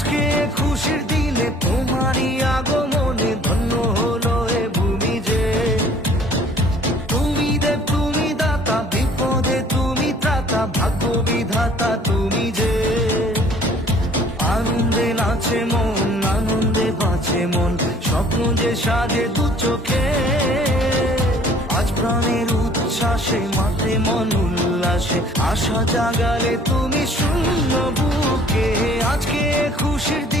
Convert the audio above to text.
আজকে খুশির দিনে তোমারই আগমনে ধন্য হলো এ ভূমি যে। তুমি দেব তুমি দাতা, বিপদে তুমি ত্রাতা, ভাগ্য বিধাতা তুমি যে। আনন্দে নাচে মন, আনন্দে বাঁচে মন, স্বপ্ন যে সাজে দু চোখে। আজ প্রাণের উচ্ছ্বাসে মাঠে মন উল্লাসে, আশা জাগালে তুমি শূন্য বুকে। আজকে খুশির দিন